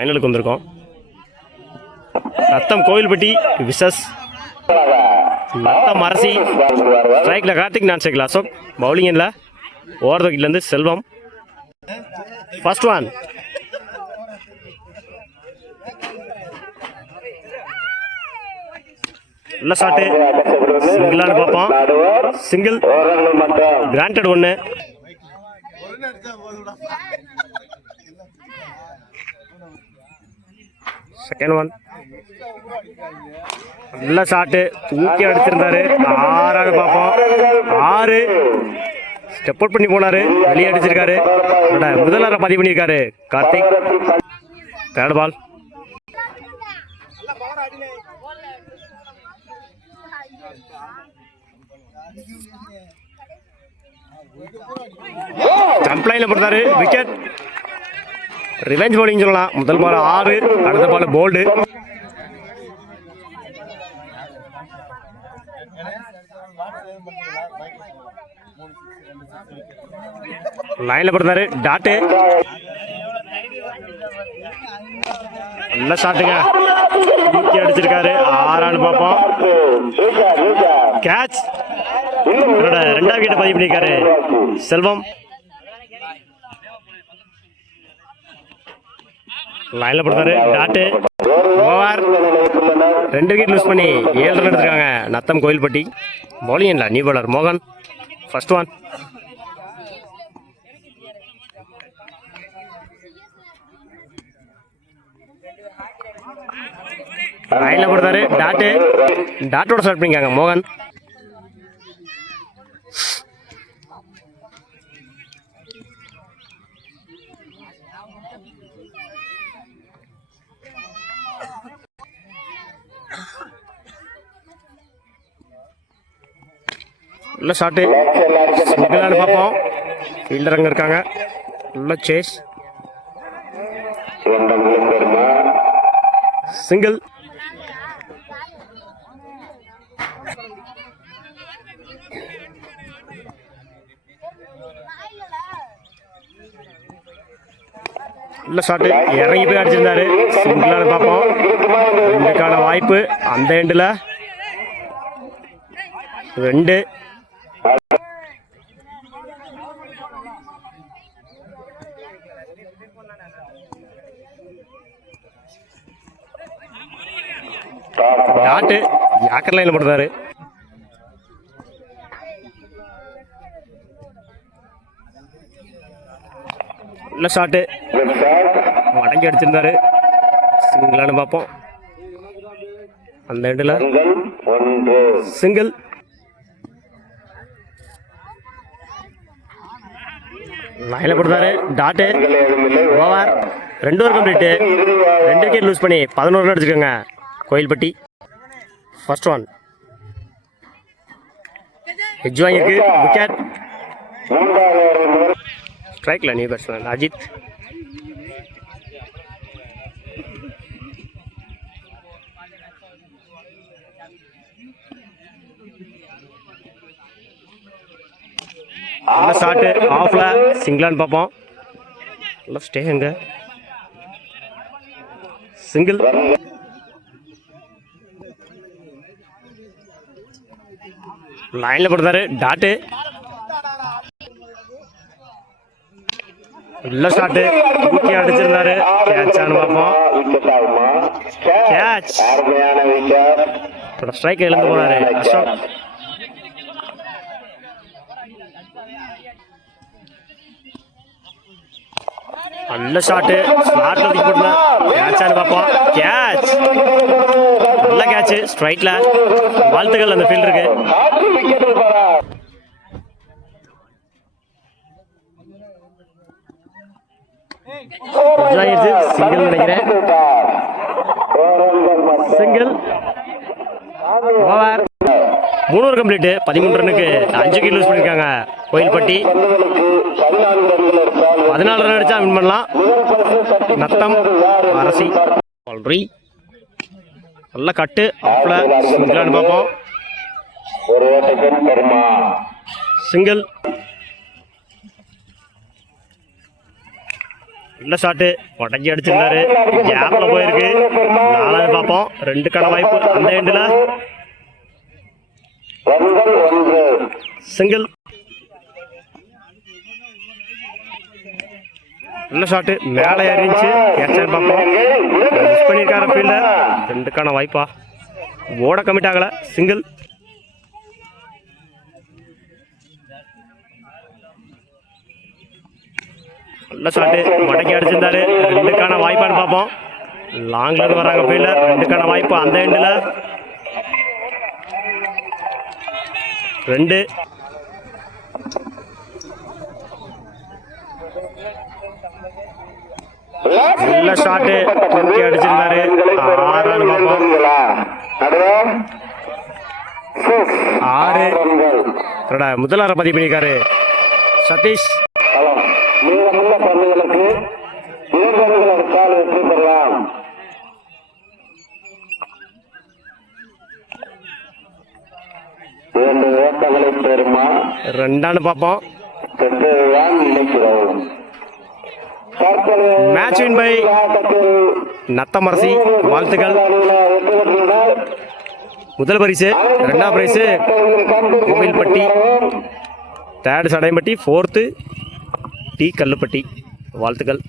ஃபைனலுக்கு வந்திருக்கோம். நத்தம் கோவில்பட்டி விசஸ் நத்தம் அரசி. ஸ்ட்ரைக்கில் கார்த்திக், நான் ஸ்ட்ரைக்கில் அசோக். பவுலிங்கில் ஓவர் த விக்கெட்லேருந்து செல்வம். First one. நல்ல ஷாட்டு. சிங்கிளானு பார்ப்போம். சிங்கிள் கிராண்டட் ஒன்று. Second one. நல்ல ஷாட்டு, தூக்கி அடிச்சிருந்தாரு. 6 பார்ப்போம். 6 ஸ்டெப் அவுட் பண்ணி போனாரு, வெளியே அடிச்சிருக்காரு. முதல்ல பதிவு பண்ணியிருக்காரு கார்த்திக். தேர்ட் பால். ஜம்ப் லைன்ல போட்டாரு, விக்கெட். ரிவெஞ்ச் பவுலிங் சொல்லலாம். முதல் பால் 6, அடுத்த பால் போல்டு. லைன்ல போட்டாரு, டாட்டு. நல்ல ஷாட்டுங்க, தூக்கி அடிச்சிருக்காரு. 6 பார்ப்போம். கேட்ச். 2வது விக்கெட்டை பதிவு பண்ணியிருக்காரு செல்வம். லைன்ல போட்டாரு, டாட்டு. ஓவர். 2 விக்கெட் லூஸ் பண்ணி 7 ரன் எடுத்திருக்காங்க நத்தம் கோவில்பட்டி. பவுலிங் இல்லை, நியூ பவுலர் மோகன். First one. லைன்ல போட்டாரு, டாட்டு. டாட்டோட ஸ்டார்ட் பண்ணிருக்காங்க மோகன். நல்ல ஷாட்டு, சிங்கிளானு பார்ப்போம். ஃபீல்டர் அங்கே இருக்காங்க. நல்ல சேஸ், சிங்கிள். நல்ல ஷாட்டு, இறங்கி போய் அடிச்சிருந்தாரு. சிங்கிளானு பார்ப்போம். 2க்கான வாய்ப்பு அந்த எண்டில். 2. டாட்டு, யாக்கர் லைன்ல போட்டாரு. நல்ல ஷாட்டு, மடங்கி அடிச்சிருந்தாரு. சிங்கிளானு பார்ப்போம். அந்த எண்டில் சிங்கிள். லைன்ல போட்டாரு, dot. Over. 2 over complete. 2 wicket lose பண்ணி 11 ரன் அடிச்சிருக்காங்க கோயில்பட்டி. First one. எட்ஜ் வாங்கியிருக்கு, விக்கெட். ஸ்ட்ரைக்கில் நியூ பேட்ஸ்மேன் அஜித். நல்ல ஷாட்டு, ஆஃப்ல. சிங்கிளான்னு பார்ப்போம். நல்ல ஸ்டே எங்க. சிங்கிள். லைன்ல போட்டாரு, டாட்டு. நல்ல ஷாட்டு, தூக்கி அடிச்சிருந்தாரு. கேட்சான்னு பார்ப்போம். கேட்ச். ஸ்ட்ரைக் இழந்து போனாரு அசோக். நல்ல ஷாட்டு, ஸ்லாட்ல தூக்கி போட்டுனா கேட்சான்னு பார்ப்போம். கேட்ச். நல்ல கேட்ச், ஸ்ட்ரைட்ல. வாழ்த்துக்கள் அந்த ஃபீல்டருக்கு. சிங்கிள் நினைக்கிறேன். சிங்கிள். ஓவர். 3 over complete. 13 ரன்னுக்கு 5 விக்கெட் லூஸ் பண்ணிருக்காங்க கோயில்பட்டி. 14 ரன் அடிச்சா வின் பண்ணலாம் நத்தம் அரசி. ஆல்ரெடி நல்ல கட்டு, ஆஃப்ல. சிங்கிளான்னு பார்ப்போம். சிங்கிள். நல்ல ஷாட்டு உடஞ்சி அடிச்சிருந்தாரு. கேப்ல போயிருக்கு. 4வது பார்ப்போம். 2க்கான வாய்ப்பு அந்த எண்டில் சிங்கிள். நல்ல ஷாட்டு மேலே ஏறிச்சு. கேட்சர் பார்ப்போம். மிஸ் பண்ணியிருக்காரு ஃபீல்டர். 2க்கான வாய்ப்பா ஓட கமிட் ஆகலை. சிங்கிள். நல்ல ஷாட்டு மடக்கி அடிச்சிருந்தாரு. 2க்கான வாய்ப்பான்னு பார்ப்போம். லாங்ல இருந்து வராங்க ஃபீல்டர். 2க்கான வாய்ப்பு அந்த எண்டில் 2. நல்ல ஷாட்டு தூக்கி அடிச்சிருந்தாரு. 6 பார்ப்போம். 6 முதலார பதிவு பண்ணியிருக்காரு சதீஷ். மீதமுள்ள பந்துகளுக்கு 2 அணிகள் எடுத்தால் வெற்றி பெறலாம். இரண்டு ஓட்டங்களை பெறுமா 2 பார்ப்போம். பெற்றதுதான் நினைக்கிறோம். Match win by Nathamarasi. வாழ்த்துக்கள். முதல் பரிசு, 2ஆம் பரிசு Kovilpatti, 3rd Sadayampatti, 4th D Kallupatti. வாழ்த்துக்கள்.